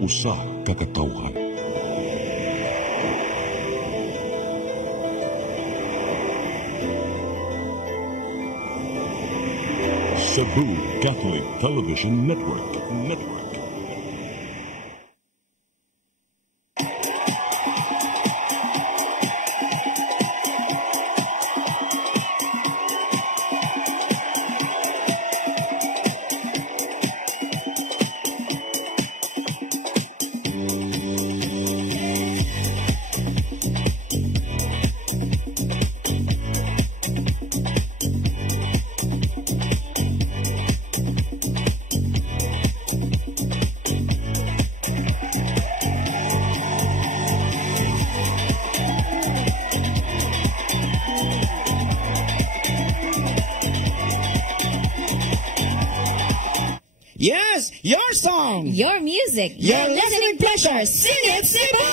usa ka katawhan. Cebu Catholic Television Network. Yes, your song, your music, your listening pleasure. Sing it, Cebu!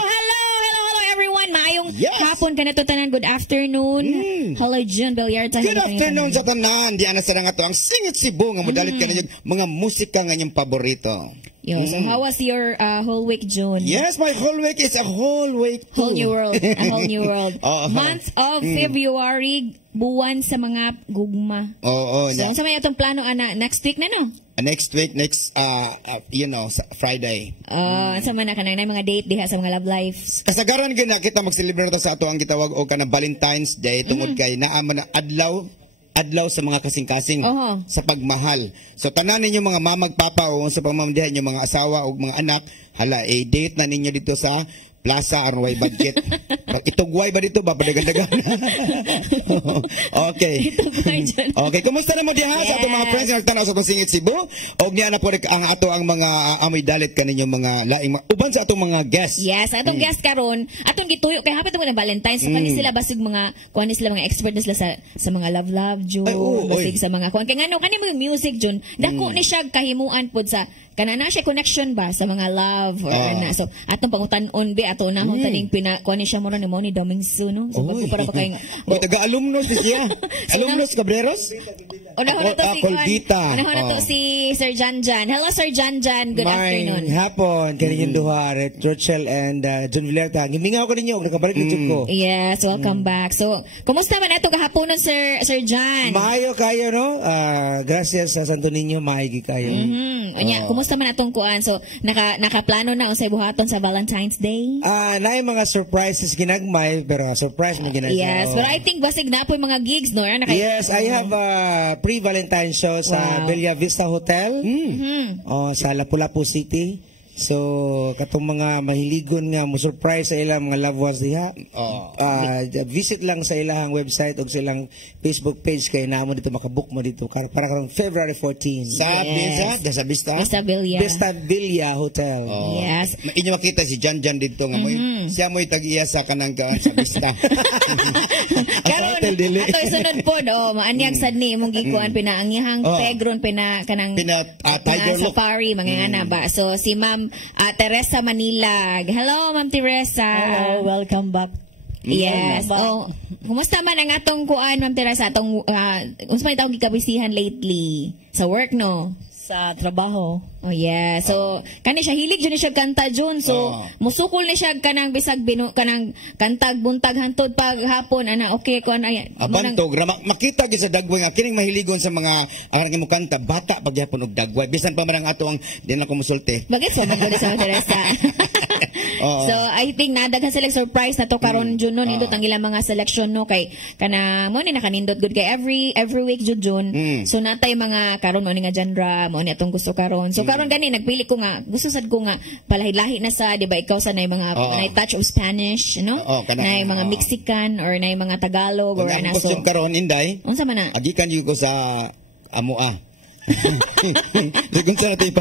Hello, everyone. Maayong Yes. hapon ka na to tanan. Good afternoon. Hello, June Bellarta. Good afternoon sa tanan. Diyan na sa nga to ang Sing It Cebu nga modalit ka ninyo mga musika nga inyong paborito. Yo, so how was your whole week, June? Yes, my whole week is a whole week. Whole new world. A whole new world. Month of February, buwan sa mga gugma. Oo. So, sa may itong plano, next week na, no? Next week, Friday. Sa man na kanang mga date diha sa mga love life. Kasagaran gina kita mag-celebrate sa ato ang gitawag o kanang Valentine's Day tungod kay naama na adlaw sa mga kasing-kasing sa pagmahal. So tanan ninyo mga mamagpapa o sa pamamdihan ninyo mga asawa o mga anak, hala date na ninyo dito sa plaza aron way budget. Itugway ba dito ba padagan-dagan? Okay. Okay, kumusta naman diha sa atong mga friends nga nagtanaw sa Sing It Cebu? Og niya na po ang ato ang mga amoy dalit kaninyo mga laing uban sa atong mga guests. Yes, atong guest karon, atong gituyo kay hapit mo ng Valentine's, so kani sila basig mga sila mga expert na sila sa mga love June, basig sa mga kay ngano kani mga music June. Dako ni siya kahimuan pod sa kanana siya connection ba sa mga love or ana. So atong pangutan-on be ato na taning kuani siya mo ni Domingsu no. So para pa kay taga-alumnos siya. Alumnos Cabreros? Una to si Colbita. Una to si Sir Janjan. Hello Sir Janjan. Good afternoon. Hapon kaninyong duha Rochelle and John Villarta. Gimingaw ko ninyo nakabalik yung ko. Yes, welcome back. So, kumusta man ato gahaponon Sir Jan? Maayo kayo no. Gracias sa Santo Niño maigi kayo. Anya, kumusta man atong kuan? So, nakaplano na unsay buhaton sa Valentine's Day? Naay mga surprises ginagmay pero surprise mo ginagmay. Yes, but I think basig na po mga gigs no. Yes, I have pre-Valentine show sa Bella Vista Hotel. Sa Lapu-Lapu City. So, katong mga mahiligon nga mo surprise sa ilang mga loved ones diha. Visit lang sa ilang website o sa ilang Facebook page kay naamo dito makabook mo dito para karong February 14. Sa Vista Villa Hotel. Yes. Inyo makita si Janjan dito nga siya mo'y tag-iya sa kanang sa Vista. Karon ato isunod pod maanyag sad ni imong gikuan pinaangihang pegron kanang safari mga ana ba. So si Ma'am Teresa Manilag. Hello, Ma'am Teresa. Hello, welcome back. Yes. Kumusta man ang atong kuan, Ma'am Teresa? Atong unsa man itong gikabisihan lately sa work no? Sa trabaho. Oh yeah. So kani siya hilig jud ni siya kanta June. So musukol ni siya kanang bisag kanang kantag buntag hantod pag hapon ana okay kuan ay abantog makita gyud sa dagway nga kining mahiligon sa mga mo kanta bata pagyapon og dagway bisan pa man ang ato ang di na ko musulti. Bakit sa mga sa Teresa? So I think nadaghan sila surprise na to karon June no nindot ang ilang mga selection no kay kana mo ni nakanindot good kay every week June. So natay mga karon mo ni nga genre mo ni atong gusto karon. So karon gani nagpili ko nga gusto sad ko nga palahi-lahi na sa di ba ikaw sa nay mga nay touch of Spanish no nay mga Mexican or nay mga Tagalog or ana so karon inday unsa man na agikan gyud ko sa amoa. Kung saan natin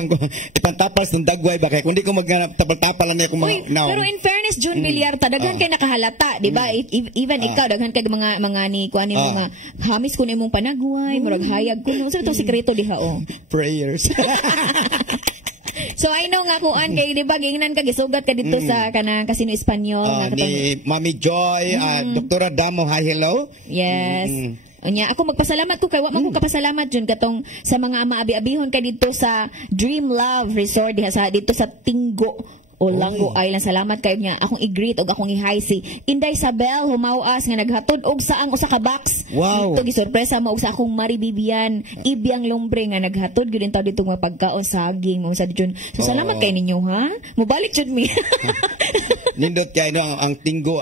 ipantapas ng dagway ba kaya kung di ko magtapal-tapal lang ako mga now. Pero in fairness June Villarta daghan kay nakahalata di ba even ikaw daghan kay mga ni kuan mga hamis kun imong panagway murag hayag kun unsa to sikreto diha prayers. So I know nga kuan kay di ba gingnan ka gisugat ka dito sa kanang Casino Espanyol ni Mami Joy, Dr. Damo, hi hello. Yes. Unya, ako magpasalamat ko kay wa man ko kapasalamat jud katong sa mga maabi-abihon kay dito sa Dream Love Resort diha sa dito sa Tinggo o Lango Island. Salamat kayo niya. Akong i-greet og akong i-hi si Inday Isabel humawas nga naghatod og sa ang usa ka box. Wow. Ito gisurpresa mo og sa akong Maribibian Ibyang Lumbre nga naghatod gyud taw dito nga pagkaon saging mo sa dito. So salamat kay ninyo ha. Mobalik jud mi. Nindot kay no ang Tinggo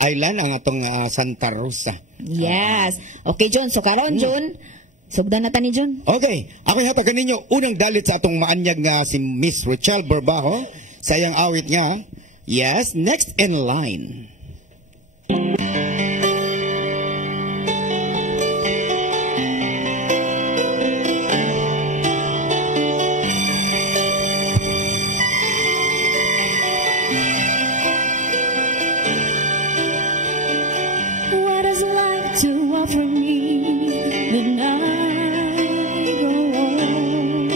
Island ang atong Santa Rosa. Yes. Okay, John. So karon John, sugdan na ta ni John. Okay, ako hatagan ninyo unang dalit sa atong maanyag nga si Miss Rochelle Barbajo. Sayang awit nga. Yes, next in line. What is life to offer me when I go on?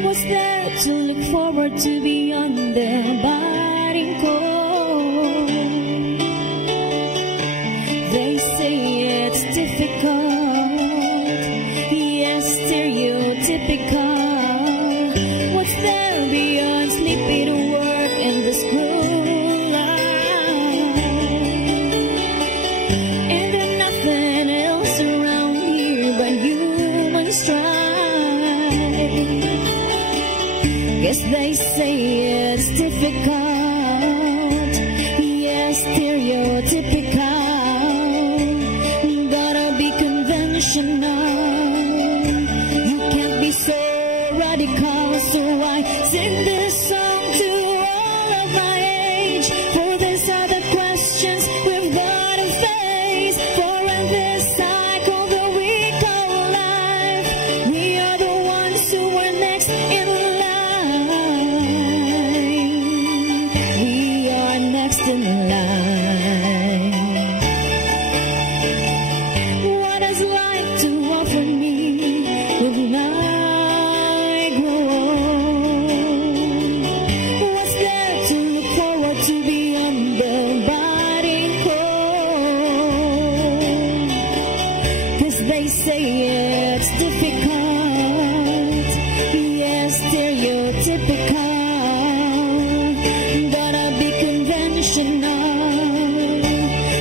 What's there to look forward to beyond the biting cold? They say it's difficult, yes, stereotypical. What's there beyond sleepy to work in this cruel life? And there's nothing else around here but human strife. Guess they say it's difficult, yes, stereotypical. Gotta be conventional. You can't be so radical, so I sing this song to all of my age. For these are the questions we've got to face. For in this cycle that we call life, we are the ones who are next in line. We are next in line. What is life to offer me when I grow old? What's there to look forward to beyond the biting cold? 'Cause they say it's difficult, yes, stereotypical. Gotta be conventional.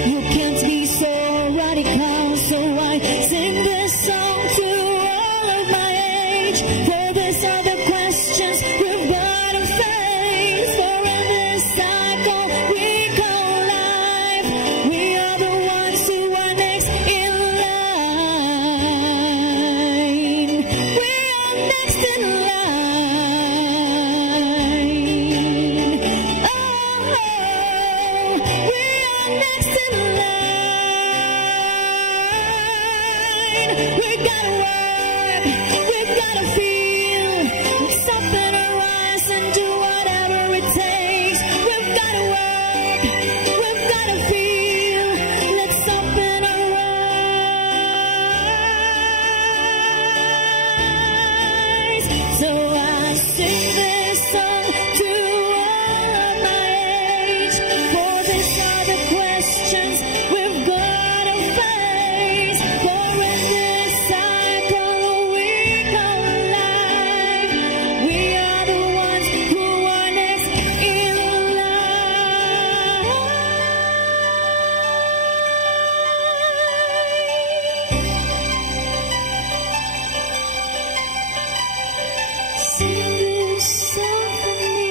You can't be so radical, so I sing this song to all of my age. For these are the questions we've got to face. For in this cycle we call life, we are the ones who are next in line. We are next in line. Oh, we are next in line. We gotta work, we gotta feel something arise and do whatever it takes. We've gotta work, we've gotta feel, let something arise. So I sing this song to all of my age. For these are the questions we've got to face. For in this cycle we call life, we are the ones who are next in line. Sing this song for me.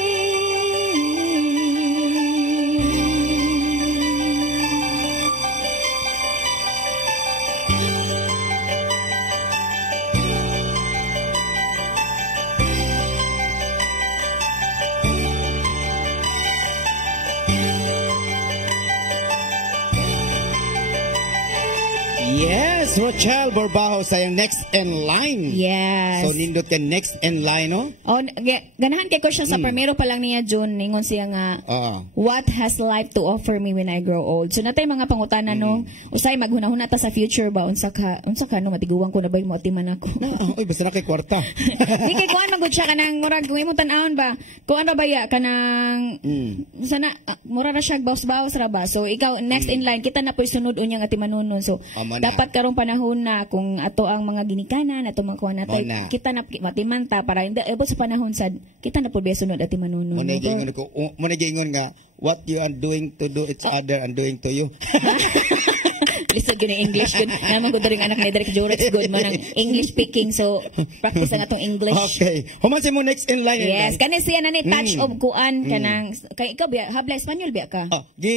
Yes, Yes, Rochelle Borbaho sa yung next in line. Yes. So nindot ka next in line, no? Oh, ganahan kay ko siya sa primero pa lang niya June ningon siya nga what has life to offer me when I grow old. So natay mga pangutana no, usay maghunahuna ta sa future ba unsa ka no matiguang ko na ba mo atiman ako. Oy, basta na kay kwarta. Di kay kuan magud siya kanang murag kung imong tan-awon ba. Kuan ra ba ya kanang sana mura ra siya bawas-bawas ra ba. So ikaw next in line kita na po'y sunod unya nga timanunon. So dapat karong panahon na kung ato ang mga ginikanan ato mga kuan natay kita na matimanta para hindi abot sa panahon sad kita na pud sunod at timanunon. Mo na gingon nga what you are doing to do each other and doing to you. Lisod yun ang English good. Naman ko rin anak ni Derek Jorets good man ang English speaking. So, practice ang atong English. Okay. Humansin mo next in line. Yes. Kanin siya na ni touch of kuan kanang kay ikaw biya habla Espanyol biya ka.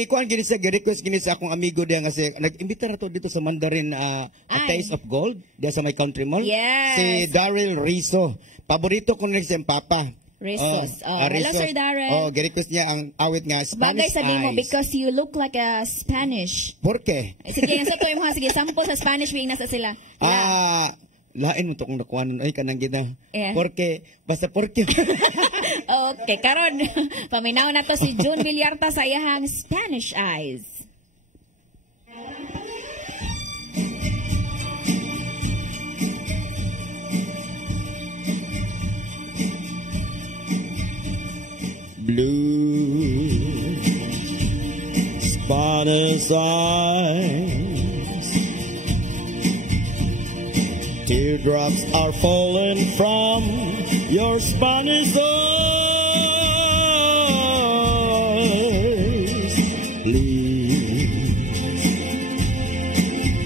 Kuan gini sa request gini sa akong amigo diya nga si nag-imbita na to dito sa Mandarin A Taste of Gold diya sa my country mall. Yes. Si Daryl Rizzo. Paborito ko na siyang papa. Rizos. Hello Sir Darren. request niya ang awit nga Spanish Bagay sabi mo Eyes. because you look like a Spanish. Por qué? Sige, ang sa mo sige sample sa Spanish may nasa sila. Lain mo to kung nakuhanon ay kanang gina. Yeah. Porque basta porque. Okay, karon paminaw na to si June Villarta sa iyang Spanish Eyes. Blue Spanish eyes, teardrops are falling from your Spanish eyes.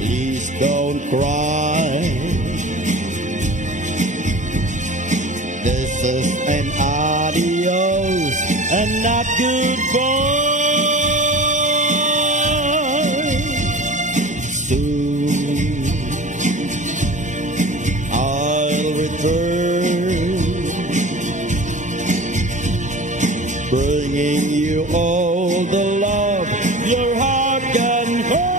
Please don't cry. This is an adios and not goodbye. Soon I'll return, bringing you all the love your heart can hold.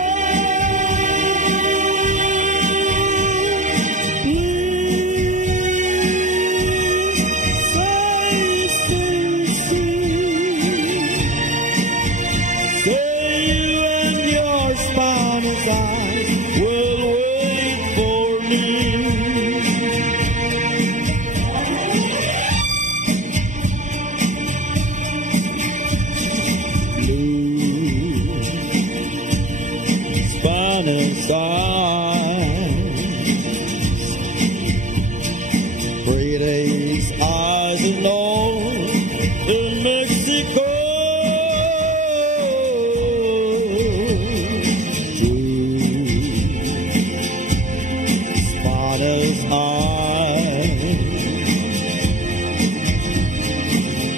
Pretty's eyes and all in Mexico. Spanish eyes,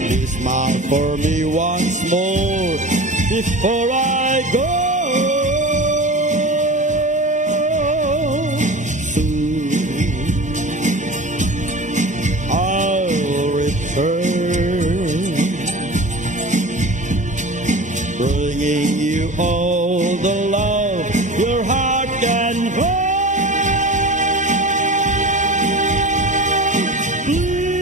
please smile for me once more before I go. Bringing you all the love your heart can hold. Please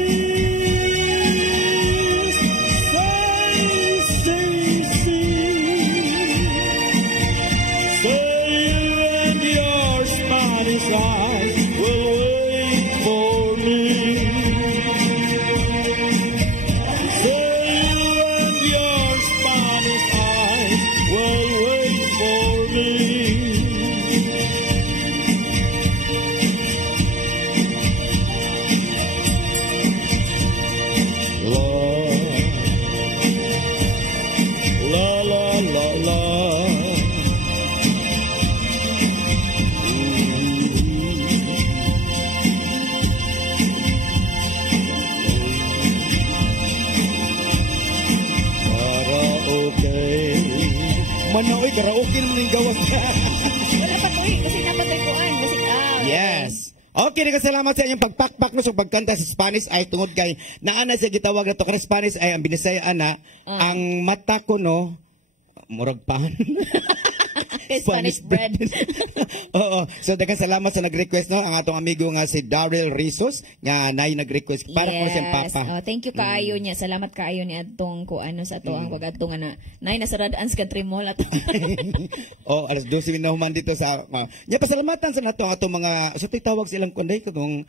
say you and your Spanish eyes will wait for me. Manoy, karaoke naman yung gawas na. Wala pa ko kasi napatay ko an. Yes. Okay, nagkasalamat sa inyong pagpakpak no sa pagkanta sa Spanish ay tungod kay naana sa gitawag na to ka Spanish ay ang binisaya ana ang mata ko no murag pan. Kay Spanish bread. Oo. So daghang salamat sa nag-request no ang atong amigo nga si Daryl Rizos nga nay nag-request para ko siyang papa. Thank you kaayo niya. Salamat kaayo ni adtong kuano sa ato ang pag-adto nga na nay nasaradaan sa country mall at alas 12 na human dito sa nya pasalamatan sa nato atong mga so tawag silang kunday kung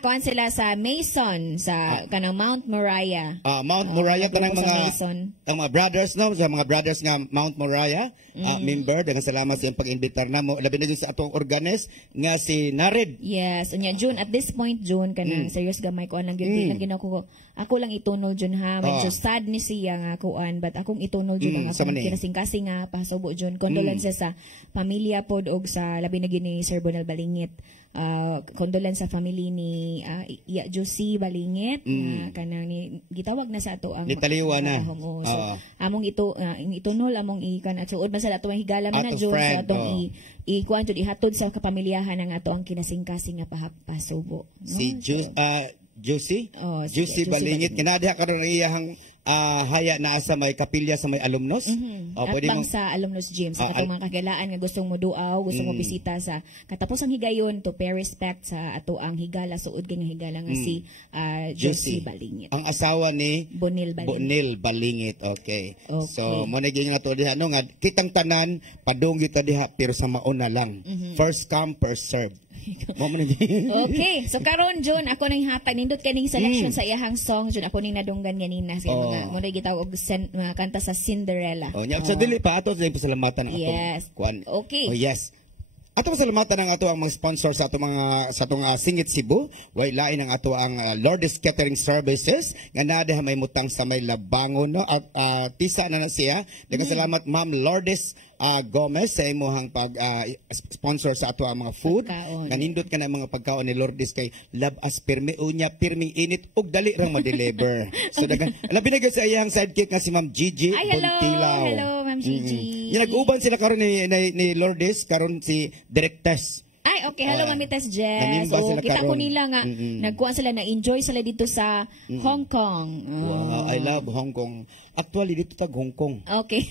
kuan sila sa Mason sa kanang Mount Moriah. Mount Moriah kanang mga ang mga brothers no, sa mga brothers nga Mount Moriah member daghang salamat sa iyong pag-imbitar namo labi na gyud sa atong organist nga si Nared. Yes, unya June at this point June kanang serious gamay ko lang gyud lang ako lang itunol June ha. Medyo sad ni siya nga kuan but akong itunol June nga akong kinasing-kasing nga pasubo June. Condolences sa pamilya pod og sa labi na gyud ni Sir Bonel Balingit. Condolence sa family ni Iya Josie Balingit kanang ni gitawag na sa ato ang nitaliwa na so, among itunol among ikan at suod man sa ato ang higala man na June sa atong ikuan jud ihatod sa kapamilyahan ng ato ang kinasing-kasing nga pasubo no? Si Josie Josie Balingit kinadiha karon iyang haya na sa may kapilya sa may alumnos. At bang sa alumnos gym sa atong mga kagalaan nga gustong mo duaw, gustong mo bisita sa katapusang higayon to pay respect sa ato ang higala suod kay nga higala nga si Josie Balingit. Ang asawa ni Bonil Balingit. Okay. So mo na gyud nga to diha no nga kitang tanan padung kita diha pero sa mauna lang. First come first serve. Okay, so karon June ako nang hatag nindot kaning selection sa iyahang song June ako ning nadunggan ganina sa mga mo na gitawag mga kanta sa Cinderella. Nya sa dili pa ato sa pasalamatan ato. Yes. Kuan. Okay. Yes. Ato pasalamatan ang ato ang mga sponsor sa ato mga sa atong Singit Cebu, way lain ang ato ang Lourdes Catering Services nga naa diha may mutang sa may Labangon no at tisa na siya. Daghang salamat Ma'am Lourdes Gomez sa imong pag sponsor sa ato ang mga food. Nanindot ka na mga pagkaon ni Lourdes kay love as pirmi unya pirming init ug dali rang ma-deliver. So daghang labi na sa iyang sidekick nga si Ma'am Gigi Bontilaw. Hello Ma'am Gigi. Nag-uban sila karon ni Lourdes karon si Directors. Ay, okay. Hello, Mami Tess Jess. So, kita ko nila nga, nagkuhan sila, na-enjoy sila dito sa Hong Kong. Wow, I love Hong Kong. Actually, dito tag Hong Kong. Okay.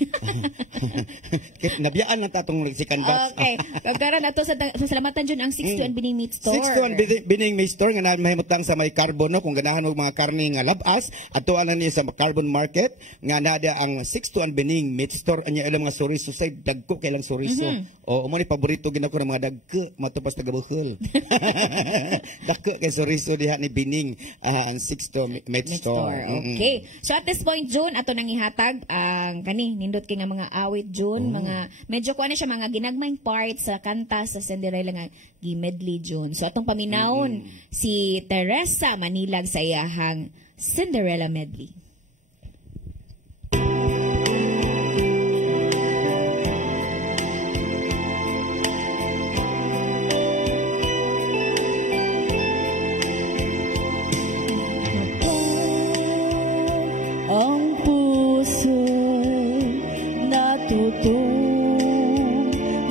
Nabiyaan na tatong Mexican bats. Okay. Kagkaroon na to sa salamatan dyan ang 621 Bining Meat Store. 621 Bining Meat Store, nga na mahimutang sa may carbon, no? Kung ganahan mo mga karne nga labas, ato anan niya sa carbon market, nga nada ang 621 Bining Meat Store, anya ilang mga suriso, say, dagko kailang suriso. O, umani paborito ginako ng mga dagko, matupas tagabuhol. Dagko kay suriso diha ni Bining, ang 621 Meat Store. Okay. So at this point, June, ato nang ihatag ang nindot kay nga mga awit June, mga medyo kuan na siya mga ginagmayng parts sa kanta sa Cinderella nga gimedley June. So atong paminawon si Teresa Manilag sa iyahang Cinderella medley. Ang puso'y natutong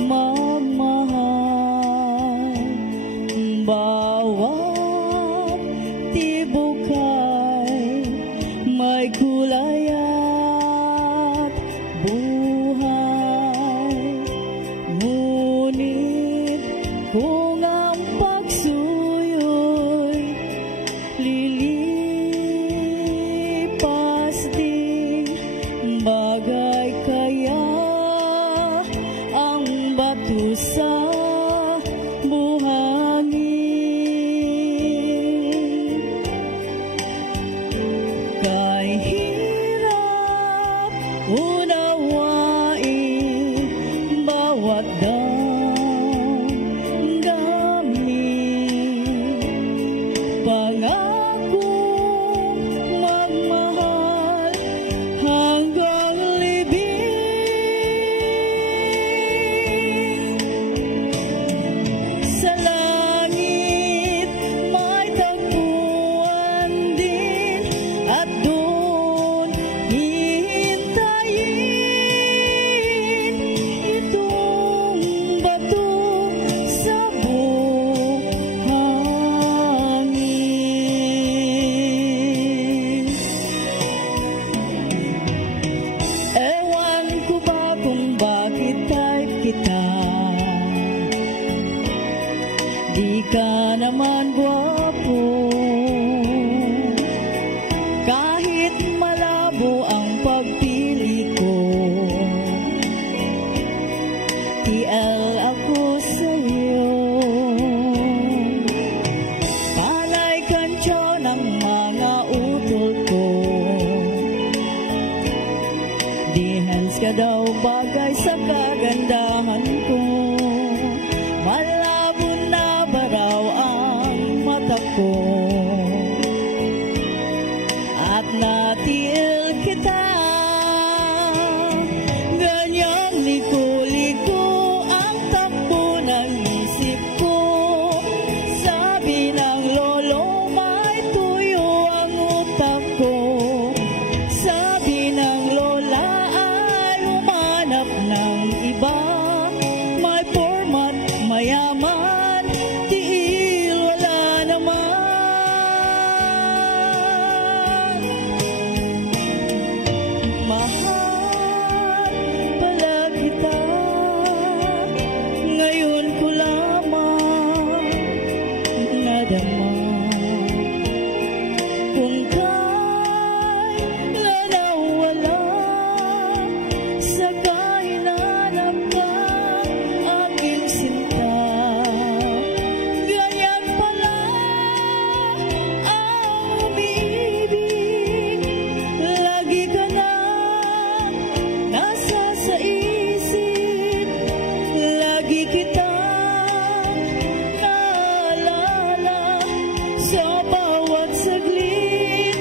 magmahal. Bawat tibok ay may kulay at buhay. Ngunit kung ang pagsuyo'y lilipas din, bagay kaya ang bato sa buhangin. Kahit Cebu ang pagpili ko. TL ako sa'yo. Panay kantyo ng mga utol ko. Dihens ka daw bagay sa kagandahan ko. Malabo na ba raw ang mata ko? At natil kita. Ganyang liko-liko ang takbo ng isip ko. Sabi ng lolo may tuyo ang utak ko. Sabi ng lola ay humanap ng iba. May format, mayaman, tiil wala naman. Mahal pala kita, ngayon ko lamang nadama. Kung kailan nawala sa kahinanap ng aking sinta. Ganyan pala ang umibig. Lagi ka na nasa sa isip. Lagi kita naalala sa bawat saglit.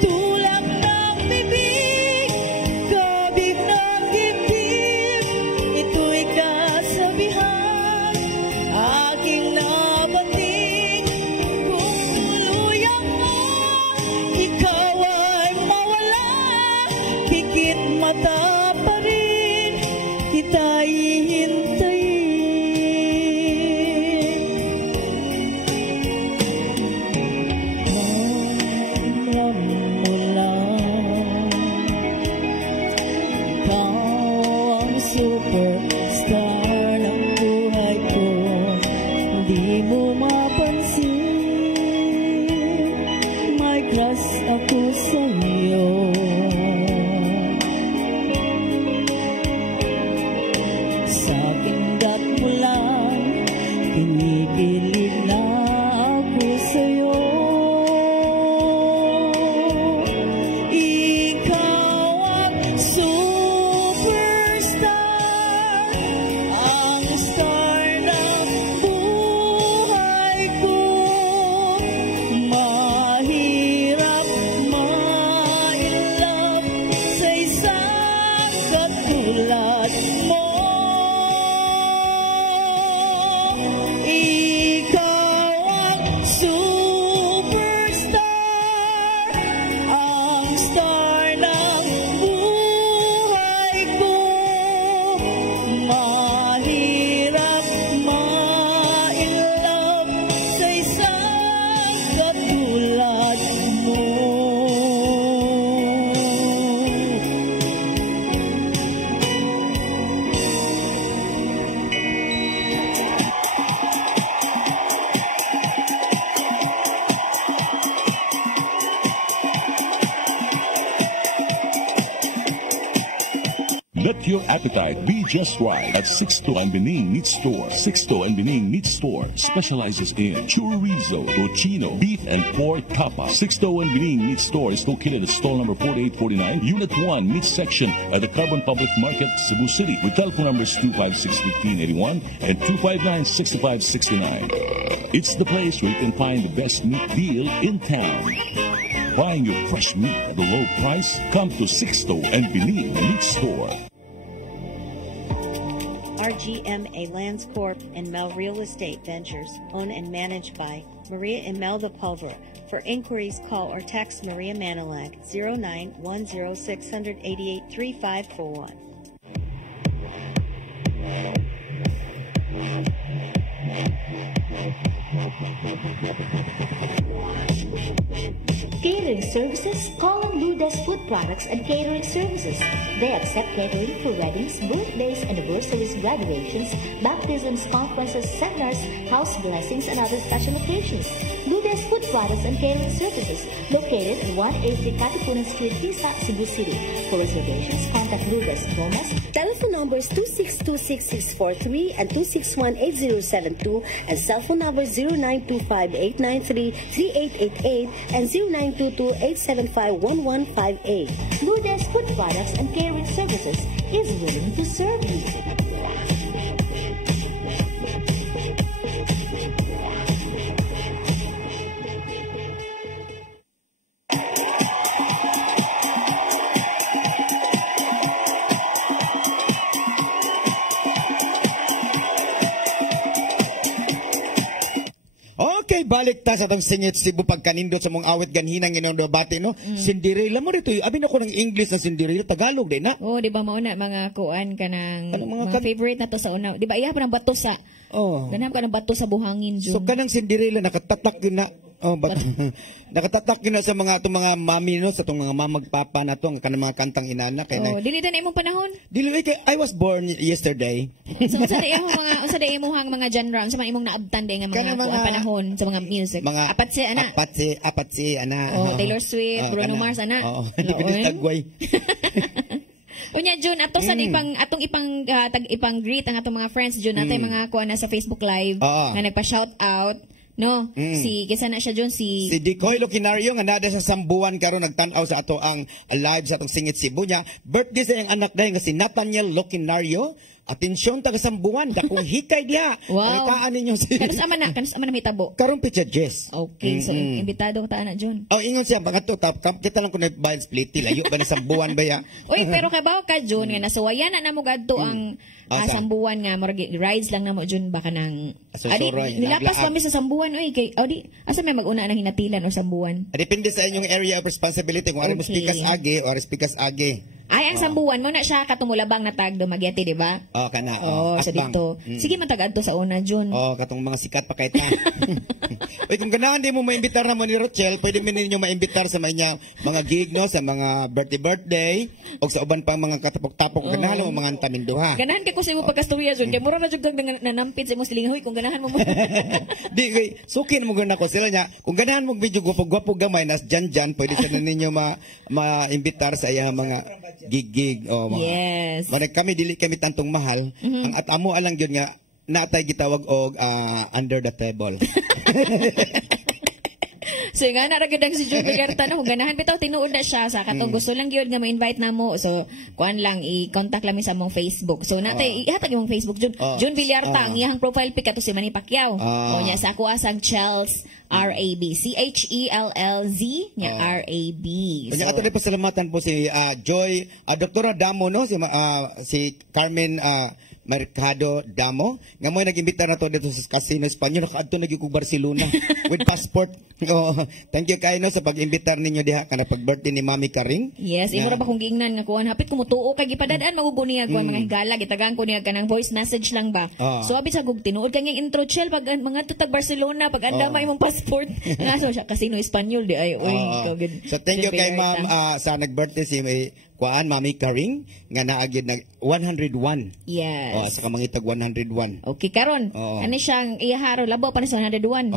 Tulak ng bibig, kabig ng dibdib. Ito'y kasabihan, aking nabating. Kung tuluyang mo, ikaw ay mawala. Pikit mata pa rin, kita hihintayin. Ramdam mo lang, ikaw ang superstar ng buhay ko. Hindi mo mapansin, may crush ako sa'yo. Sa kindat mo lang, kinikilig na ako sa'yo. Ikaw ang superstar, ang star ng buhay ko. Mahirap ma-inlove sa isang katulad mo. Ikaw ang superstar, ang star ng buhay ko. Mahirap ma-inlove sa isang katulad mo. Let your appetite be just right at Sixto and Bening Meat Store. Sixto and Bening Meat Store specializes in chorizo, tocino, beef, and pork tapa. Sixto and Bening Meat Store is located at stall number 4849, Unit 1, Meat Section at the Carbon Public Market, Cebu City, with telephone numbers 256-1581 and 259-6569. It's the place where you can find the best meat deal in town. Buying your fresh meat at a low price? Come to Sixto and Bening Meat Store. RGMA Lands Corp. and Mel Real Estate Ventures, owned and managed by Maria Imelda Pulver. For inquiries, call or text Maria Manilag 0910-688-3541. Catering services, call on Lourdes Food Products and Catering Services. They accept catering for weddings, birthdays, anniversaries, graduations, baptisms, conferences, seminars, house blessings, and other special occasions. Lourdes Food Products and Catering Services, located at 183 Katipunan Street, Tisa, Cebu City. For reservations, contact Lourdes Gomez. Telephone numbers 2626643 and 2618072 and cell phone numbers 0925-893-3888 and 0922-875-1158. Lourdes Food Products and Catering Services is willing to serve you. Okay, balik ta sa itong singit Cebu pagkanindot sa mong awit ganhinang inong debate, no? Cinderella mo rito. Abin ako ng English na Cinderella, Tagalog din na. Oh, di ba mauna mga kuan ka ng mga favorite na to sa una. Di ba iya pa ng bato sa ganap ka ng bato sa buhangin Jun. So kanang Cinderella nakatatak yun na. Oh, nakatatak yun na sa mga itong mga mami, no? Sa itong mga mamagpapa na ito, ang kanang mga kantang inana. Dili na imong panahon? Dili, I was born yesterday. So, sa imong mga genre, sa mga imong naabtan din nga mga panahon sa mga music. Mga Apatsi, ana. Oh, Taylor Swift, Bruno Mars, ana. Oo, hindi tagway. Unya Jun, atong sa ipang greet ang atong mga friends Jun, natay mga kuha na sa Facebook Live nga nagpa-shout out. No, kisa na siya Jun, si Dicoy Locinario nga nada sa Sambuan karon nagtan-aw sa ato ang live sa atong Singit Cebu niya. Birthday sa iyang anak dahil nga si Nathaniel Locinario. Atensyon taga Sambuan, dakong hikay diha. Wow. Kaan ninyo si Kanus ama na may tabo. Karon pitsa Jess. Okay, so imbitado ka na Jun. Oh, ingon siya bagato kita lang kun buy split layo ba na Sambuan ba ya? Uy, pero kabaw ka Jun nga nasuwayan na namo gadto ang Sambuan nga rides lang namo Jun baka nang nilapas kami sa Sambuan oy kay asa may mag-una nang hinatilan o Sambuan. Depende sa inyong area of responsibility kung ano mo spikas agi or spikas agi. Ay, ang Sambuan mo na siya katumulabang na tag Dumaguete, di ba? Kana. Sa dito. Sige, matagad to sa una, Jun. Katong mga sikat pa kay ta. Uy, kung ganahan di mo maimbitar na mo ni Rochelle, pwede mo ninyo maimbitar sa mga gig, no? Sa mga birthday, o sa uban pang mga katapok-tapok. Ganahan mo mga antamin duha. Ganahan ka ko sa imo pagkastorya, Jun. Kaya mura na jud nanampit sa imo silingoy kung ganahan mo. Di, sukin mo gana ko sila niya. Kung ganahan mo video gwapo gamay, nas dyan, pwede sa ninyo maimbitar sa iya mga gig. Yes. Kami dili kami tantong mahal. Ang atamo alang gyud nga natay gitawag og under the table. So nga na ragadang si Jun Berta no ganahan bitaw tinuod na siya sa katong gusto lang gyud nga ma-invite namo. So kuan lang i-contact lang mi sa mong Facebook. So natay ihatag imong Facebook Jun. Jun Villarta ang iyang profile pic ato si Manny Pacquiao. O nya sa ako asang Chels RAB CHELLZ nya RAB. So ato ni pasalamatan po si Joy Dr. Damo no si Carmen Mercado Damo nga mo nag-imbita na to dito sa Casino Espanyol nakaadto na gyud Barcelona with passport. Thank you kayo sa pag-imbitar ninyo diha kana pag-birthday ni Mami Karing. Yes, imo ra ba kung giingnan nga kuan hapit kumutuo kay gipadadaan maguguniya kuan mga higala gitagan ko niya kanang voice message lang ba. So abi sa gug tinuod kay intro chill pag mga tutag Barcelona pag andama imong passport nga so siya Casino Espanyol di ay So thank you kay ma'am sa nag-birthday si kuan Mami Karing nga naagid nag 101. Yes. Sa kamangitag 101. Okay karon. Ani siyang iyaharo labo pa ni sa 101.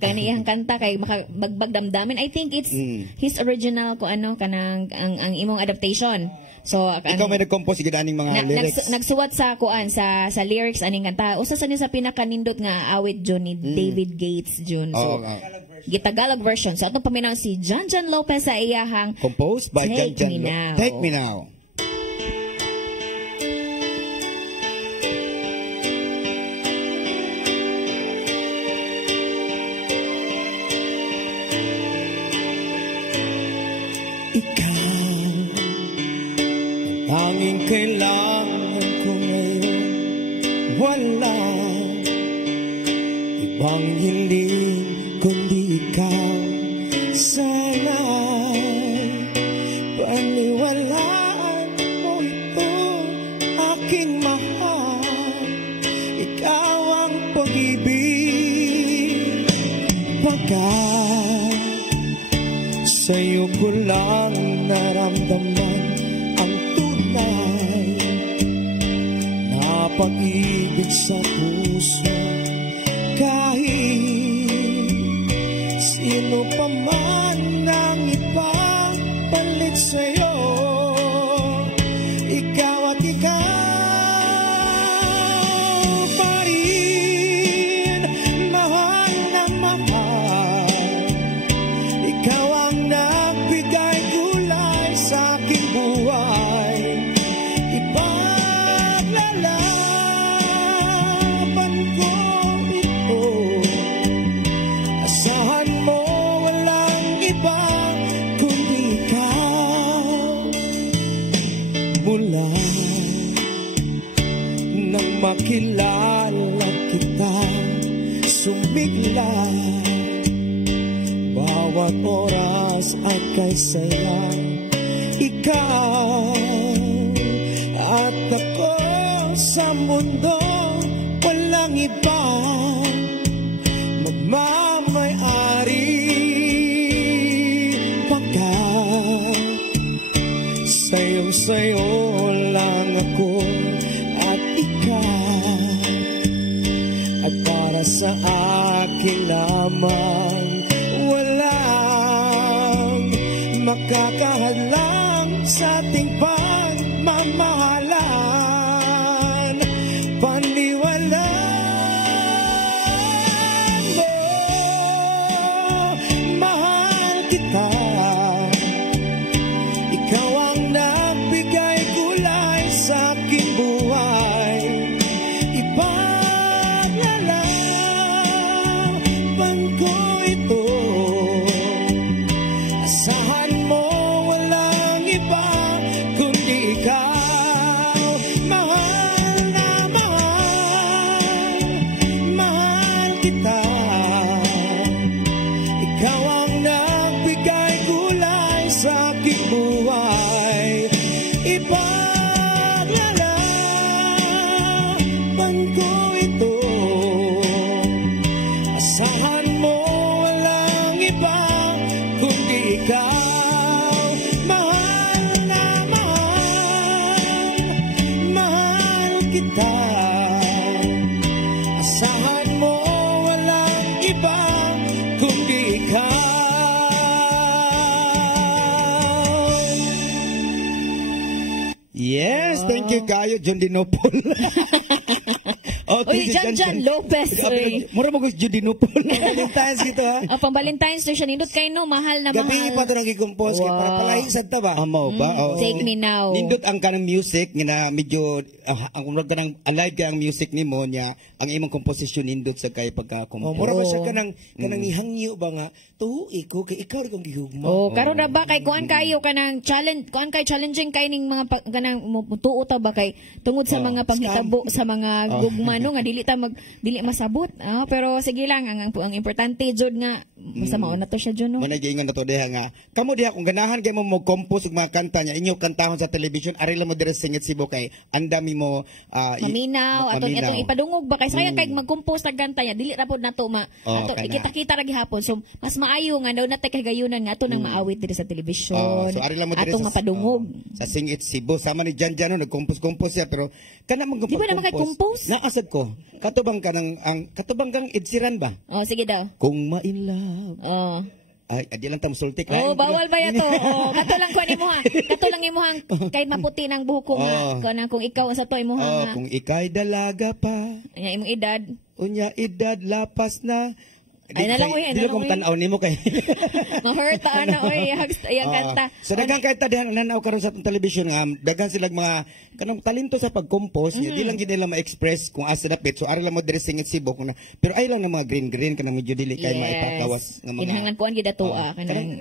Kani iyang kanta kay makabagbag damdamin. I think it's his original ko kanang ang imong adaptation. So ikaw may nag-compose gid aning mga lyrics. Nagsuwat sa kuan sa lyrics aning kanta. Usa sa niya sa pinakanindot nga awit Jun ni David Gates Jun. So Gitagalog version. So atong paminaw si John Lopez sa iyahang composed by Take Me Now. Take Me Now. Ikaw tanging kailangan ko ngayon. Wala ibang hiling kundi ikaw. Sana'y paniwalaan mo ito, aking mahal. Ikaw ang pag-ibig bang naramdaman ang tunay na pag-ibig sa puso? Kahit sino pa man ang ipapalit sa'yo, ikaw at ikaw pa rin, mahal na mahal. Ikaw ang nagbigay kulay sa aking buhay. Ipaglalaban ko ito. Asahan mo walang iba kundi ikaw. Mula nang makilala kita, sumigla. Bawat oras ay kay saya. Ikaw at ako sa mundo, walang iba magmamay-ari. Pagkat sayo lang ako at ikaw, at para sa akin lamang, walang makakahadlang sa ating pagmamahalan. Paniwalaan mo, mahal kita. Ikaw ang nagbigay kulay sa aking buhay. Ipaglalaban ko ito. Asahan mo walang iba kundi ikaw. Mahal na mahal, mahal kita. Ikaw ang nagbigay kulay sa aking buhay. Ipaglalaban ko ito. Asahan mo walang iba kundi ikaw. Mahal na mahal, mahal kita. Asahan mo walang iba kundi ikaw. Yes, thank you kayo, John Dinopol. Uy, Jan Lopez. Mura mo ko John Dinopol. Valentine's ito ha. Pang Valentine's to siya. Nindot kayo no, mahal na Gabi mahal. pa ito nag-compose. Kaya para palahin sa taba. Amo ba? Take me now. Nindot ang kanang music nga na medyo ang umrag kanang alive kay ang music nimo niya, ang imong komposisyon nindot sa kay pagka-compose. Mura ba siya kanang ihangyo ba nga tuhi ko kay ikaw rin kong gihugma. Karon na ba kay kuan kayo kanang challenge, kuan kay challenging kay ning mga kanang tuo ta ba kay tungod sa mga panghitabo sa mga gugma no nga dili masabot. Pero sige lang ang importante jud nga basta mao na to siya jud no. Managingon na to diha nga kamo diha kung ganahan kay mo compose og mga kanta niya inyo kantahon sa television ari lang mo dire singit Cebu kay andami mo maminaw atong itong ipadungog ba kay sayang kay mag-compose tag kanta niya dili ra pod nato kita ra gihapon so mas maayo nga daw natay kay gayunan nga ato nang maawit dire sa television. So ari lang mo dire atong mapadungog sa singit Cebu sama ni Jan no nag-compose siya pero kana man di ba naman kay compose naasad ko katubang kanang katubang kang Ed Sheeran ba sige daw kung ma-in love ay di lang tam sulti bawal ba yato kato lang kuan imo ha kato lang imo hang kay maputi nang buhok ko nga kung ikaw sa to imo ha kung ikay dalaga pa nya imong edad unya edad lapas na. Ay na lang uy, di ko tanaw nimo kay. Ma-hurt na oy, yang kanta. So daghang kay tadihan nanaw karon sa television nga daghan sila mga kanang talento sa pag-compose, di lang gid nila ma-express kung asa dapit. So ara lang mo diri singit Cebu na. Pero ay lang na mga green kanang medyo dili kay maipatawas nga mga. Inhangan kuan gid ato kanang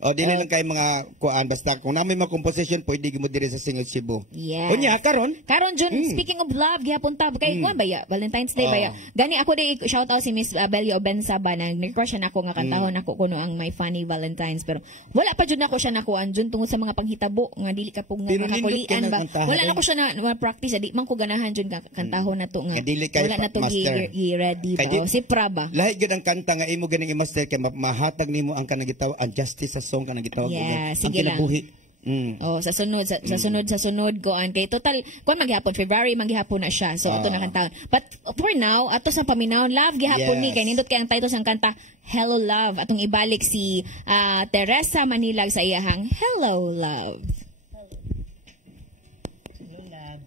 O dili lang kay mga kuan basta kung na may mga composition pwede mo diri sa Singil Cebu. Yes. Unya karon Jun, speaking of love, gihapon tab kay kuan ba ya? Valentine's Day ba ya? Gani ako di shout out si Miss Belio Bensa ba na nag-crush na ako nga kantahon ako kuno ang My Funny Valentines pero wala pa jud nako siya nakuan jud tungod sa mga panghitabo nga dili ka pug nakakulian ba. Wala na ko siya na practice di man ko ganahan jud nga kantahon na to nga. Wala na to ready ba. Si Praba. Lahi gid ang kanta nga imo ganing i-master kay mahatag nimo ang kanang gitaw ang justice sa song kanang gitawag yeah, sige lang. Oh, sa sunod goan kay total kun maghapon February maghapon na siya. So ito na kanta. But for now, ato sa paminawon love gihapon ni kay nindot kay ang title sang kanta Hello Love. Atong ibalik si Teresa Manilag sa iyahang Hello Love. Hello Love.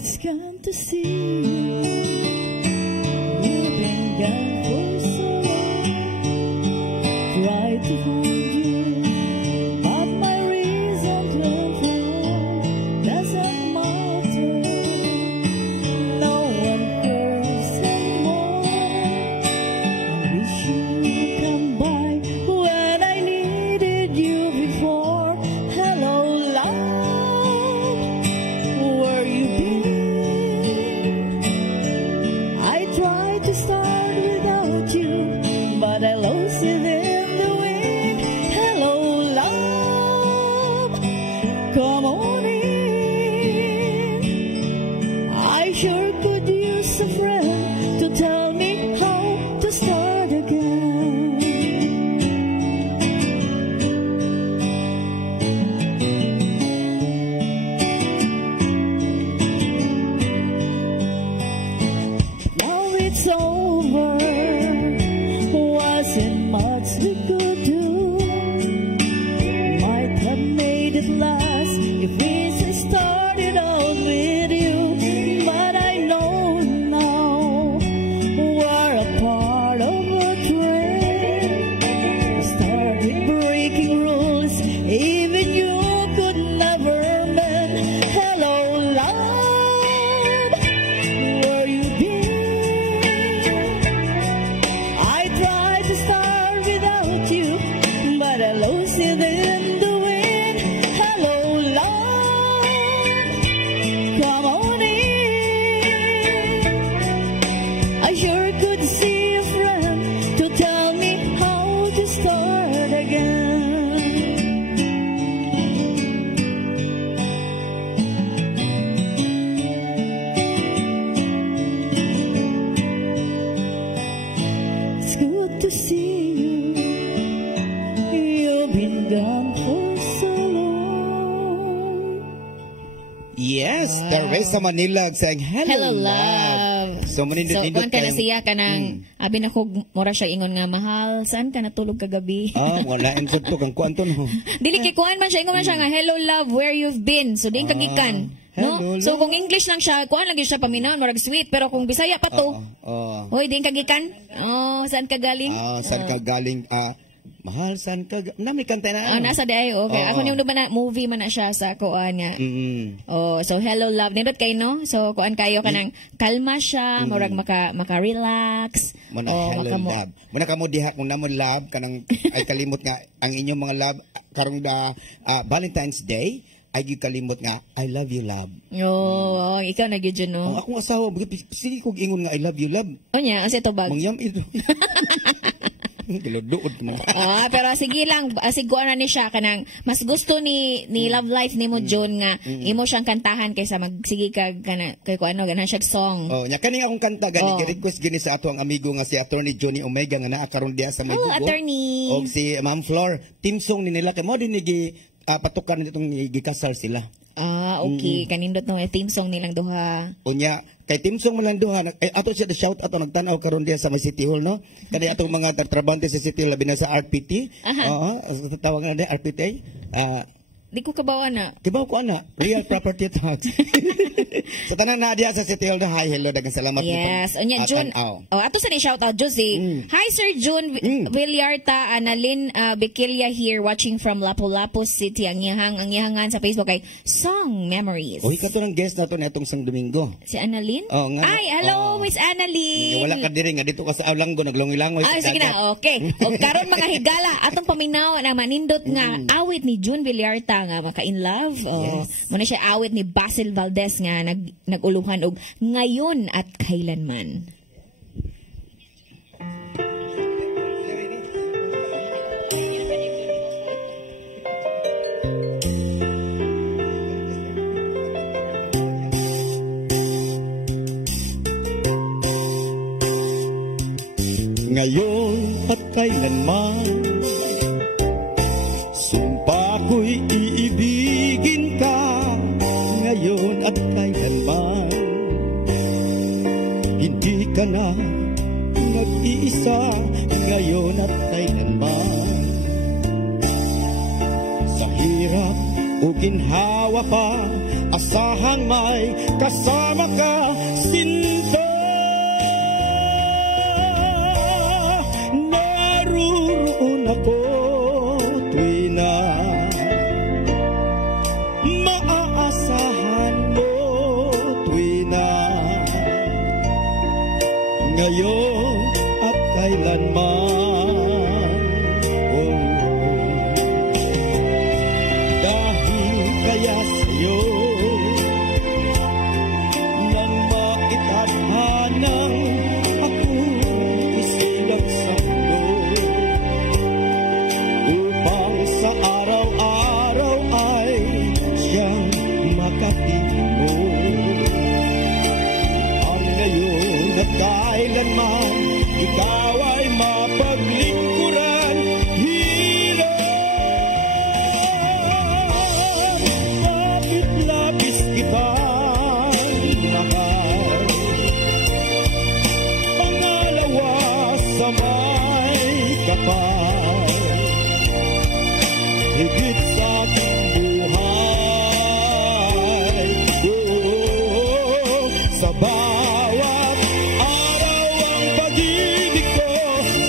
It's gone to see you. You've been gone for so long. Tried to hold you, but my reason don't wrong. Doesn't matter. No one cares anymore. I wish you would come by when I needed you before. Hello, love. Where you been? I tried to start without you, but I lost it in the wind. Hello, love, come on in. I sure could use a friend to tell me how to start again. Now it's over. Wasn't much we could do. Might have made it last if we started out with you. But I know now we're a part of a trend. We started breaking rules, even you could never mend. Hello, love, where you been? I tried to start without you, but I lost it in the wind. Hello, love, come on in. I sure could see a friend to tell me how to start again. It's good to see you. You've been gone for so long. Yes, Teresa Manilag saying Hello Love. So manindot-indot kuan ka na siya kanang abi na ko mura siya ingon nga mahal saan ka natulog kagabi. Wala insud to kang kuan to no. Dili kay kuan man siya ingon man siya nga hello love where you've been. So din kagikan. No? Hello, So kung English lang siya, kuan lagi siya paminaw, murag sweet, pero kung Bisaya pa to. Hoy, din kagikan. Saan ka galing? Saan ka galing? Mahal, saan ka? Nami kanta na. Nasa day. Okay. Ako nung ba na movie man na siya sa kuan nga. So hello love. Nindot kay no. So kuan kayo kanang kalma siya, murag maka-relax. Muna hello love. Muna kamo diha kung namon love kanang ay kalimot nga ang inyong mga love karong Valentine's Day. Ay kalimot nga I love you love. Ikaw na gyud no. Ang akong asawa sige kog ingon nga I love you love. Nya asa to bag. Mangyam ito. Giluduod mo. Pero sige lang, asiguan na ni siya kanang mas gusto ni love life nimo John nga imo siyang kantahan kaysa magsige kag kana kay ko ano ganan siya song. Nya kani akong kanta gani request gini sa ato ang amigo nga si Attorney Johnny Omega nga naa karon diha sa Maybugo. Attorney. Og si Ma'am Flor, team song ni nila kay mo din gi patukan nitong gikasal sila. Okay. Kanindot no team song nilang duha. Unya kay team song mo lang duha ato siya shout ato nagtan-aw karon diha sa may City Hall no. Kani atong mga trabante sa City Hall labi na sa RPT. Tawag na RPT. Di ko kabawa na. Kibaw ko ana, real property tax. So tanan na diya sa City Hall na hi, hello, daghang salamat. Yes, onya June. Ato sa ni shout out Josie. Hi Sir June Villarta, Annalyn Bequilia here watching from Lapu-Lapu City. Ang ihangan sa Facebook kay Song Memories. Oy, kato ng guest nato netong sang Domingo. Si Annalyn? Nga. Ay, hello Miss Annalyn. Wala ka diri nga dito ka sa Awlango naglongi-langoy. Ay, sige na. Okay. O karon mga higala atong paminaw na manindot nga awit ni June Villarta nga maka in love. Muna siya awit ni Basil Valdez nga naguluhan og ngayon at kailanman. Ngayon at kailanman, sumpa ko'y iibigin ka. Ngayon at kailanman, hindi ka na nag-iisa. Ngayon at kailanman, sa hirap o ginhawa pa, asahang may kasama ka, sinta. Naroon ako tuwi na maaasahan mo, tuwi na ngayon at kailanman. Dahil kaya sa'yo nang maitadhanang ako isilang sa mundo, upang sa araw-araw ay siyang makapiling mo. Ang ngayon at kailanman, ikaw ay mapaglingkuran. Hirap, lapit-lapis kitang mahal. Pangalawa sa may kapal, higit sa aking buhay. Sa bawat araw ang pag-ibig ko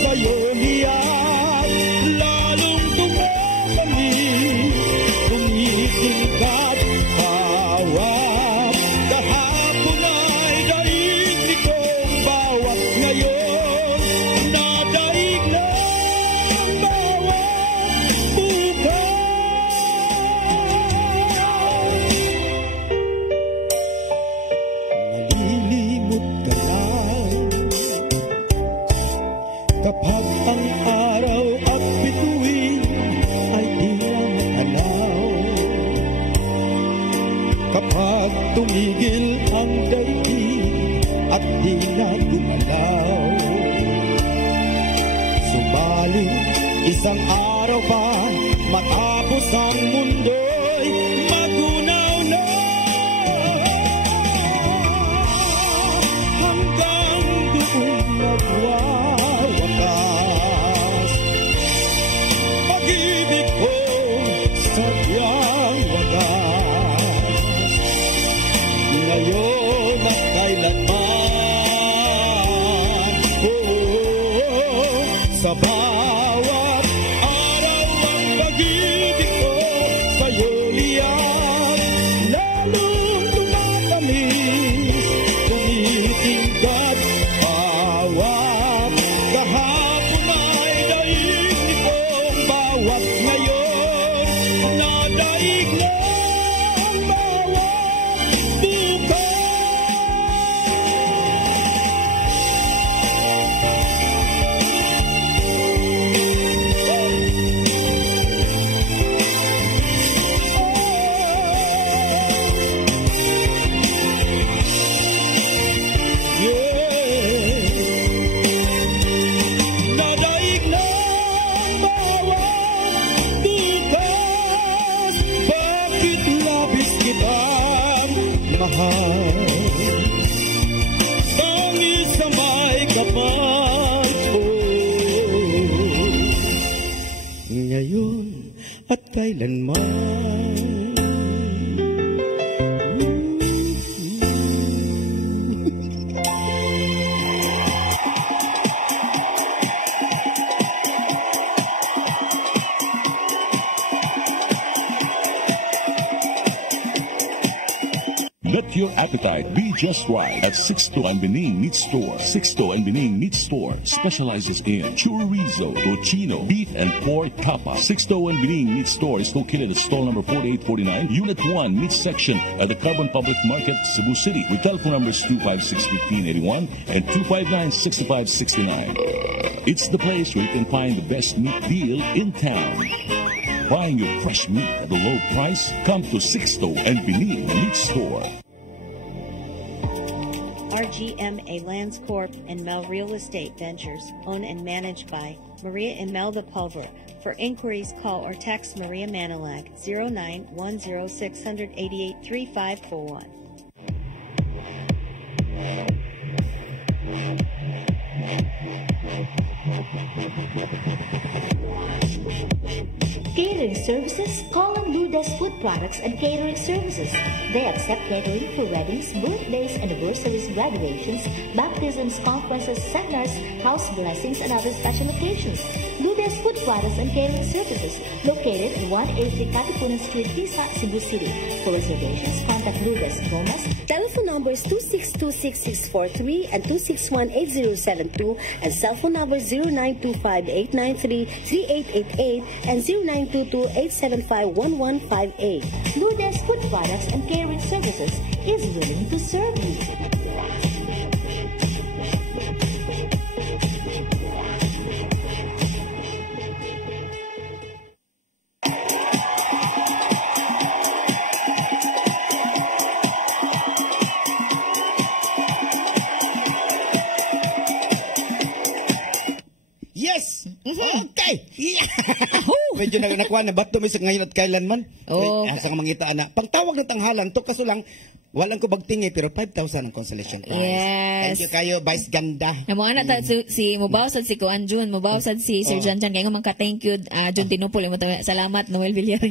sa'yo niyak, lalong tumatalim, tumitingkat bawat kahapon ay daig kong bawat ngayon, nadaig ng bawat bukas. Nalilimot ka lang kapag ang araw at bituin ay di na matanaw. Kapag tumigil ang daigdig at di na gumalaw, subalit isang araw pa matapos ang mundo'y magunaw na. Hanggang doon nagwawakas pag-ibig ko sadyang wagas. Ngayon at kailanman, sa bawat araw ang pag-ibig appetite, be just right at Sixto and Bening Meat Store. Sixto and Bening Meat Store specializes in chorizo, tocino, beef and pork tapa. Sixto and Bening Meat Store is located at stall number 4849, Unit 1, Meat Section at the Carbon Public Market, Cebu City, with telephone numbers 256-1581 and 259-6569. It's the place where you can find the best meat deal in town. Buying your fresh meat at a low price? Come to Sixto and Bening Meat Store. RGMA Lands Corp and Mel Real Estate Ventures, owned and managed by Maria Imelda Pulver. For inquiries, call or text Maria Manilag 0910-688-3541. Catering services, call on Lourdes Food Products and Catering Services. They accept catering for weddings, birthdays, anniversaries, graduations, baptisms, conferences, seminars, house blessings, and other special occasions. Lourdes Food Products and Catering Services, located at 180 Katipunan Street, Pisa, Cebu City. For reservations, contact Lourdes Gomez. Telephone numbers 2626643 and 2618072 and cell phone number 0925-893-3888 and 0922-875-1158. Lourdes Food Products and Catering Services is willing to serve you. Yes! Okay! Medyo nakuha na bato may sa ngayon at kailanman. Oh. Sa mangita na. Pagtawag ng tanghalan, to kaso lang, walang ko bagtingi, pero 5,000 ang consolation prize. Yes. Thank you kayo, Vice Ganda. Namuha na si Mubawsad si Kuan Jun, Mubawsad si Sir Jan Jan, kaya nga mga thank you, Jun Tinupol. Salamat, Noel Villarin.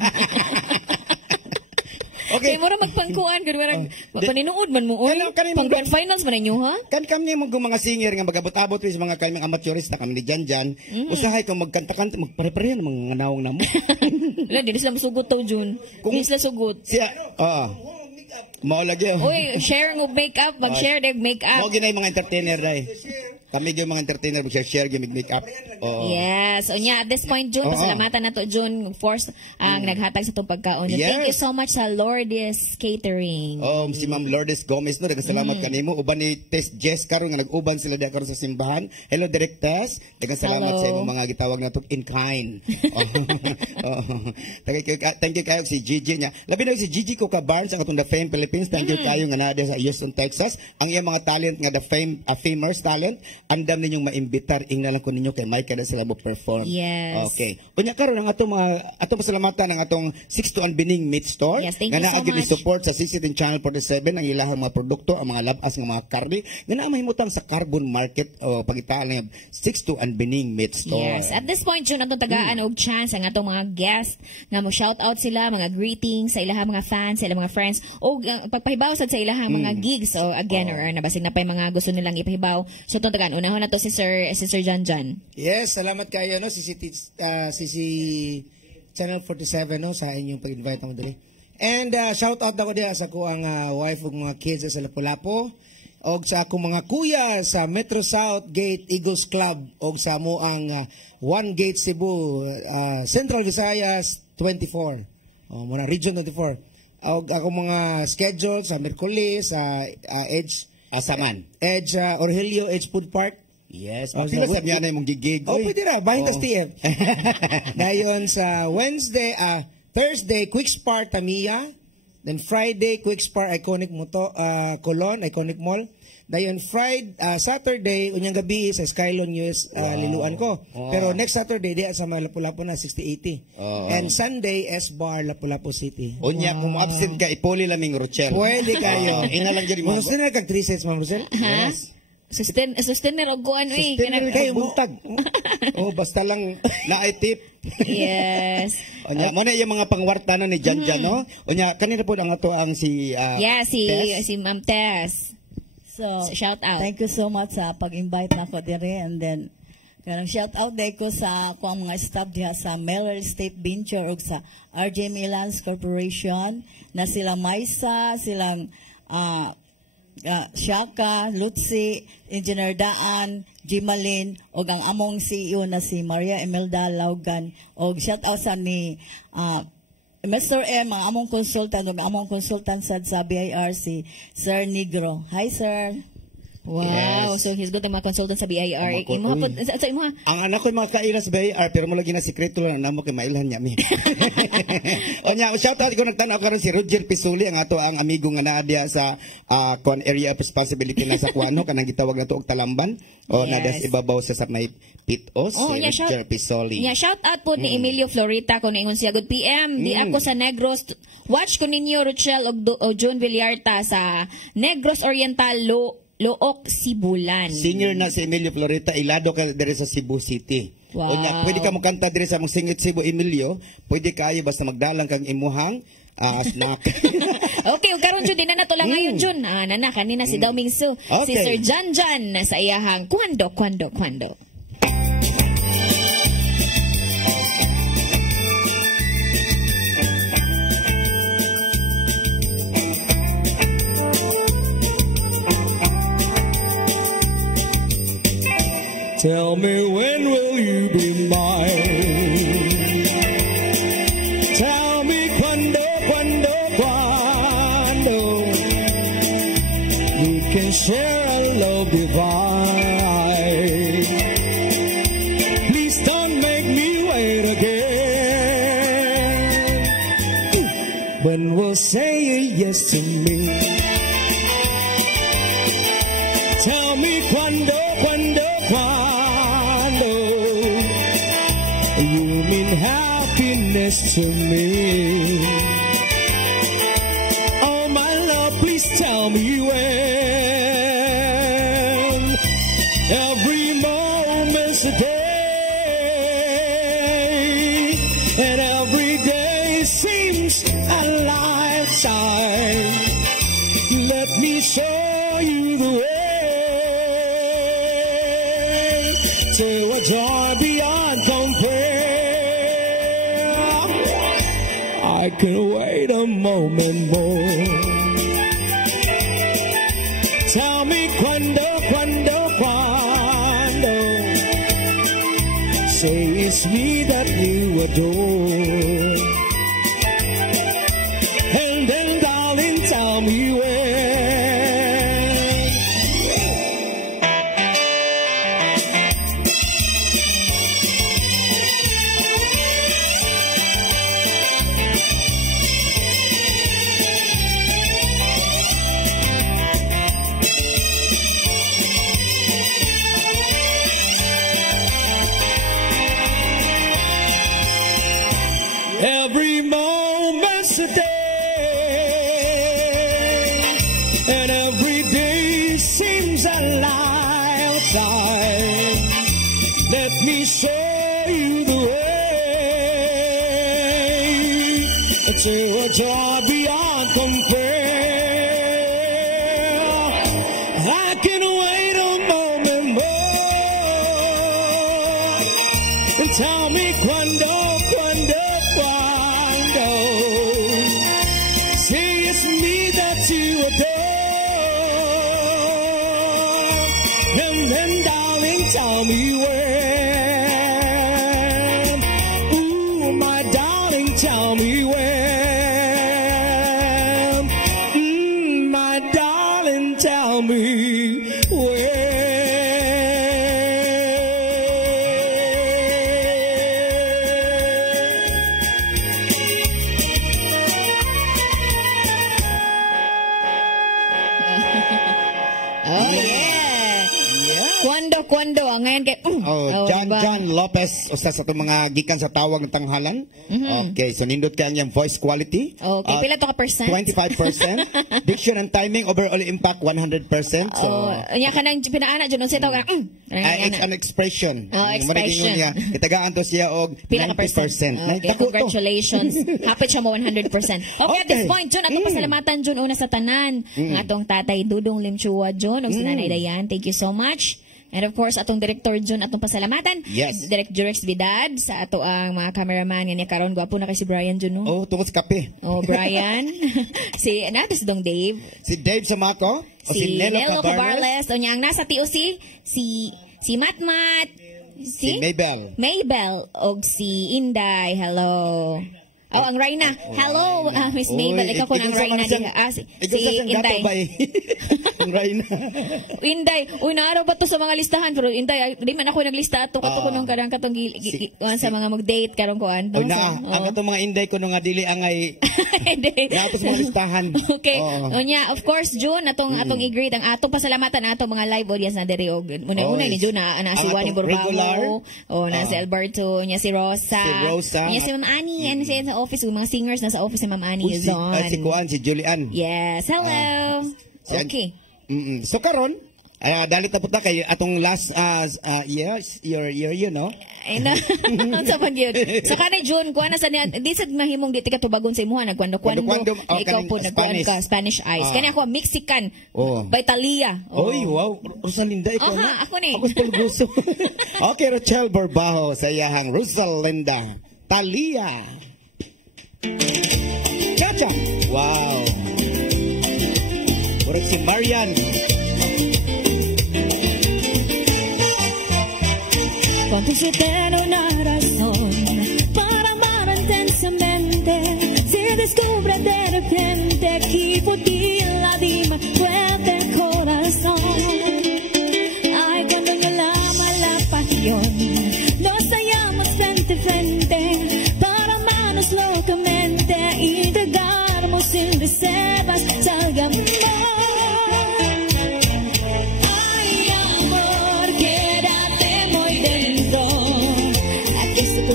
Okay. Kaya mo magpangkuan, gano'n paninuod man mo. Pang grand finals man ninyo, ha? Kan kami mga singer nga magabot-abot sa mga kami amateurista kami ni Jan Jan. Usahay kung magkanta-kanta, magpare-pare na mga nawang namo. Wala, di sila masugot to, Jun. Di sila sugot. Siya, mao lagi. Uy, share ng makeup, mag-share ng makeup. Mao ginay mga entertainer dai. Kami yung mga entertainer mag-share yung make-up. Yes. O niya, at this point, June, pasalamatan na to, June, of course, ang naghatag sa itong pagkaon. Yes. Thank you so much sa Lourdes Catering. Si Ma'am Lourdes Gomez, no, nagkasalamat kanimo. Uban ni Tess Jess karon nga nag-uban sila diya karon sa simbahan. Hello, Direct Tess. Nagkasalamat sa imong mga gitawag na to in kind. Thank you kayo si Gigi niya. Labi na si Gigi Coca Barnes, ang atong The Fame Philippines. Thank you kayo nga na sa Houston, Texas. Ang iyang mga talent nga The Fame, Famers talent. Andam ninyong maimbitar ingnalan ko ninyo kay Mike kada sila mo perform. Yes. Okay. Kunya karon ang atong pasalamatan ng atong Sixto and Bening Meat Store. Yes, thank you so naagid much. support sa CCTV Channel 47 ang ilahang mga produkto, ang mga labas ng mga karne nga naa mahimutang sa carbon market o pagitaan ng Sixto and Bening Meat Store. Yes. At this point, June, atong tagaan og chance ang atong mga guests nga mo shout out sila, mga greetings sa ilahang mga fans, sa ilahang mga friends o pagpahibaw sad sa ilahang mga gigs o again or nabasig na pa yung mga gusto nilang ipahibaw. So atong tagaan unahon na to si Sir Jan Jan. Yes, salamat kayo no si Channel 47 no sa inyong pag-invite mo dali. And shout out ako diha sa ko ang wife ug mga kids sa Lapu-Lapu og sa akong mga kuya sa Metro South Gate Eagles Club og sa mo ang One Gate Cebu Central Visayas 24. Muna Region 24. Og akong mga schedule sa Merkulis sa Edge Asaman. Edge Orhelio Edge Food Park. Yes. Pila sa niya na imong gigig. Pwede raw. Bahin tas TF. Dayon sa Wednesday, Thursday, Quick Spar Tamiya. Then Friday, Quick Spar Iconic Colon, Iconic Mall. Dayon Saturday, unyang gabi sa Skylon US liluan ko. Pero next Saturday, di sa Lapu-Lapu na 6080. And Sunday, S-Bar, Lapu-Lapu City. Unya, kung absent ka, ipuli laming Rochelle. Pwede kayo. Ina lang dyan mo. Gusto na kag 3 sets, Ma'am Rosel? Yes. Sustainer og kuan eh. Sustainer kayo, buntag. Basta lang na-tip. Yes. Onya, mo na yung mga pangwartanan ni Jan Jan, no? Onya, kanina po ang ato ang si si Ma'am Tess. So, shout out. Thank you so much sa pag-invite na ko dire and then shout out day ko sa akong mga staff diha sa Mel Real Estate Venture ug sa RJ Milans Corporation na sila Maisa, silang Shaka, Lutzi, Engineer Daan, Jimalin, o ang among CEO na si Maria Imelda Laugan, o shout out sa ni Mr. M, ang among consultant, o ang among consultant sa BIR, si Sir Negro. Hi, sir. Wow, Yes. so he's got mga consultant sa BIR. Ang anak ko mga kailan sa BIR pero mo lagi na sikreto lang namo kay mailhan niya mi. Onya, shout out ko nagtanaw karon si Roger Pisuli ang ato ang amigo nga naa diya sa kon area of responsibility na sa Kuano kanang gitawag nato og Talamban o Yes. nadas ibabaw sa may Pitos si yeah, Roger Pisuli. Yeah, shout out po ni Emilio Florita kung ingon siya good PM. Di ako sa Negros. Watch ko ninyo Rochelle o John Villarta sa Negros Oriental Look Sibulan. Senior na si Emilio Florita, ilado ka dire sa Cebu City. Wow. Onya, pwede ka mo kanta dire sa mong singit Cebu Emilio, pwede kayo basta magdalang kang imuhang snack. Okay, karon jud din na to lang ngayon jud. Nana kanina si Daw Mingsu, si Okay. Sir Janjan sa iyahang kwando. Tell me when will you be mine? Tell me cuando we can share a love divine. Please don't make me wait again. When will say yes to me? Tell me cuando you mean happiness to me. Oh my love, please tell me when. Every moment's a day, and every day seems a lifetime. Let me show you the way to a joy beyond compare. I can wait a moment more. Tell me cuando. Say it's me that you adore. And then darling, tell me when. Every moment's a day, and every day seems a lifetime. Let me show you the way to a joy beyond compare. I can wait a moment more. And tell me cuando. Say it's me that you adore. And then darling, tell me when. Ooh, my darling, tell me when. My darling, tell me when. Oh yeah. Kwando ngayon kay John Lopez usa sa itong mga gikan sa tawag ng tanghalan. Okay, so nindot ka niyang voice quality. Okay, pila to ka percent? 25%. Diction and timing overall impact 100%. So nya kanang pinaana jud unsa tawag it's an expression. Expression. Itagaan to siya og pila ka percent? Okay, congratulations. Happy siya mo 100%. Okay, at this point, John, atong pasalamatan John una sa tanan. Ng atong tatay Dudong Limchua John ug si Nanay Dayan. Thank you so much. And of course, atong Director Jun, atong pasalamatan. Yes. Direct Jurex Vidad, sa ato ang mga cameraman, nga niya karon gwapo na kay si Brian Jun, no? Oh, tungod sa kape. Oh, Brian. si, natis dong Dave. Si Dave Samaco. O Si si Nelo Cabarles. Cabarles. O niya, ang nasa TOC, si Matmat. Si Maybell. Maybell. O si Inday. Hello. Oh, ang Raina. Hello, Miss Maybell. Ikaw ko ng Raina. Si Inday. Ang Raina. Inday. Uy, naaraw ba to sa mga listahan? Pero Inday, di man ako naglista. Ato ko nung kadang katong sa mga mag-date. Karong kuan. O na, ang katong mga Inday ko nung nga dili angay. Napos mga listahan. Okay. O niya, of course, June, atong i-greet. Ang atong pasalamatan, atong mga live audience na diri. Unay ni June, na si Wani Borbao. O na si Alberto. Niya si Rosa. Niya si Ma'am Annie. Yan siya sa office, yung mga singers nasa office ni Ma'am Annie is on. Si Kuan, si Julian. Yes, hello. Okay. So karon, dalit na punta kay atong last yes, you know. Sa pag-yun. So kanay June, kuha na sa niya, di sa mahimong di ka tubagon sa imuha, nagkwando-kwando. Ikaw po, nagkuhan ka, Spanish Ice. Kanya ako, Mexican. By Talia. Oy, wow. Rosalinda, ikaw na. Ako ni. Ako sa Pulguso. Okay, Rochelle Borbajo, sa iyahang Rosalinda. Talia. Gotcha! Wow. Murag si Marian. Cuando se tiene una razón para amar intensamente, se descubre de repente que por ti la dima fuerte el corazón. Ay, cuando no la ama la pasión, nos hallamos frente a frente para amarnos locamente y entregarnos sin reservas, salgamos.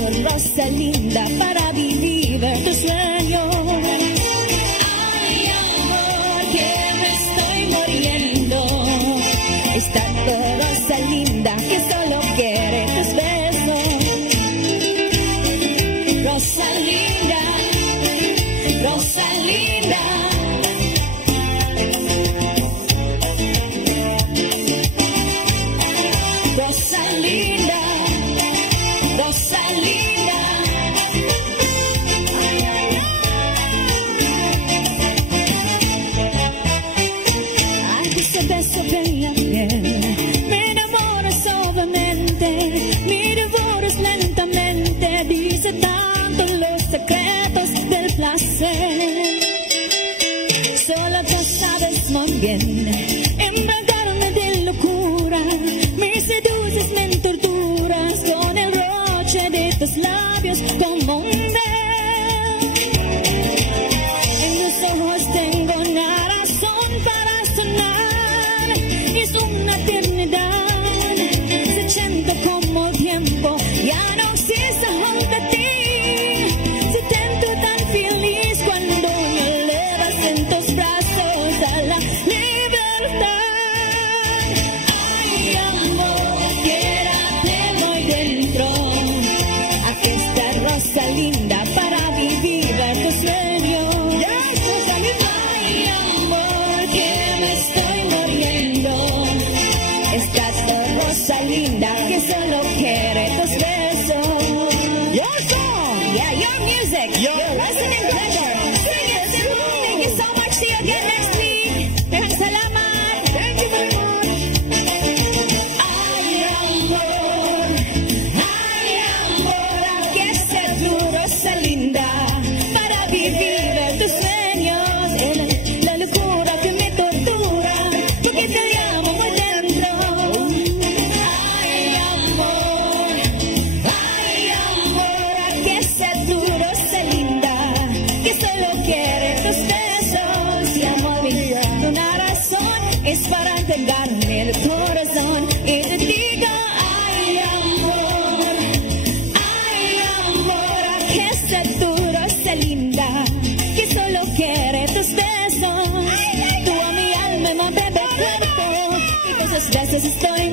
Rosa linda para vivir tu sueño. Ay, amor, que me estoy muriendo. Esta rosa linda que solo quiere tus besos. Rosa linda, rosa linda. Rosa linda, rosa linda. Beso en la piel, me enamoras suavemente, me devoras lentamente, dice tanto los secretos del placer. Solo tú sabes muy bien, embriagarme de locura, me seduces, me torturas con el roche de tus labios como un bel. En tus ojos tengo una razón para sonar. Es una eternidad, se siente como el tiempo, ya no existe junto a ti. Se siento tan feliz cuando me elevas en tus brazos a la libertad. Ay, amor, quédate muy dentro. Aquí está rosa linda para vivir tu sueño. Ay, amor, que me estoy muriendo. Esta rosa linda que solo quiere tus besos. Your song, yeah, your music, your listening pleasure. Sing it, Simone. Thank you so much. See you again next week. Maraming salamat. Thank you very much. Ay, amor, aquí está tu rosa linda para vivir tus sueños. La locura que me tortura, porque te llamo muy dentro. Ay, amor, aquí está tu rosa linda, que solo quiere tus besos. Y amor, una razón es para entregarme el corazón y te digo, ay, amor, aquí está tu rosa linda, que solo quiere tus besos. Tú a mi alma me bebe cuerpo y con esos besos estoy